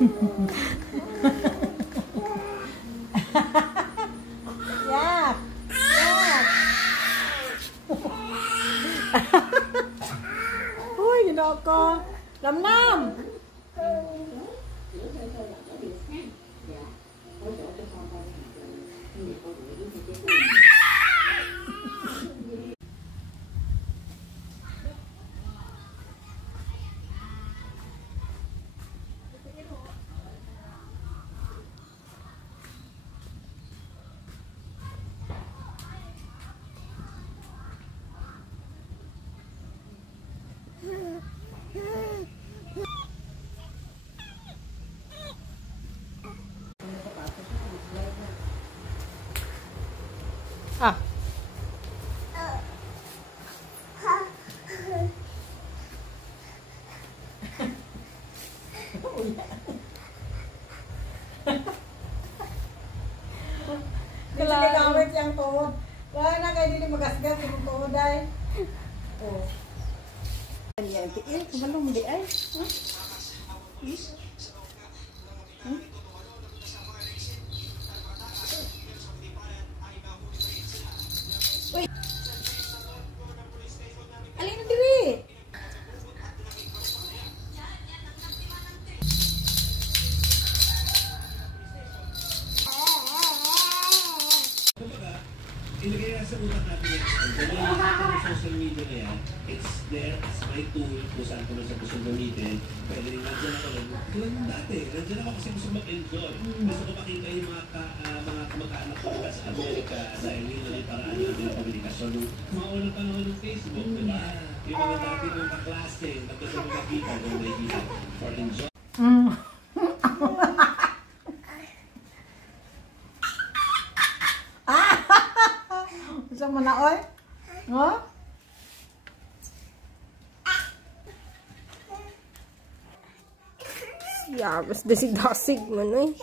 Yak! Yak! Uy, ginoo ko. Lam-nam! Ah. Kailangan gamit yung tuhod. Kaya na kayo din magasgas yung tuhod ay. Oh. Yan, tiil. Malong di ay. Uy! Alin na diwi? Ilagay na sa utak natin yan. Dahil natin yung social media na yan, it's there as my tool kung saan ko na sa gusto gamitin. Pwede rin nandiyan ako lang. Tulad ng dati, nandiyan ako kasi gusto mag-enjoy. Gusto ko makita yung mga kamag-anak ko sa Amerika dahil yun na yung paraan natin ng komunikasyon. Mga unang panahon ng Facebook, diba? Yung mga dati ng kaklase, tapos yung makikita, yung nakikita for enjoy. Saan mo na, oy? Oh? Yeah, mas dasig-dasig man, eh.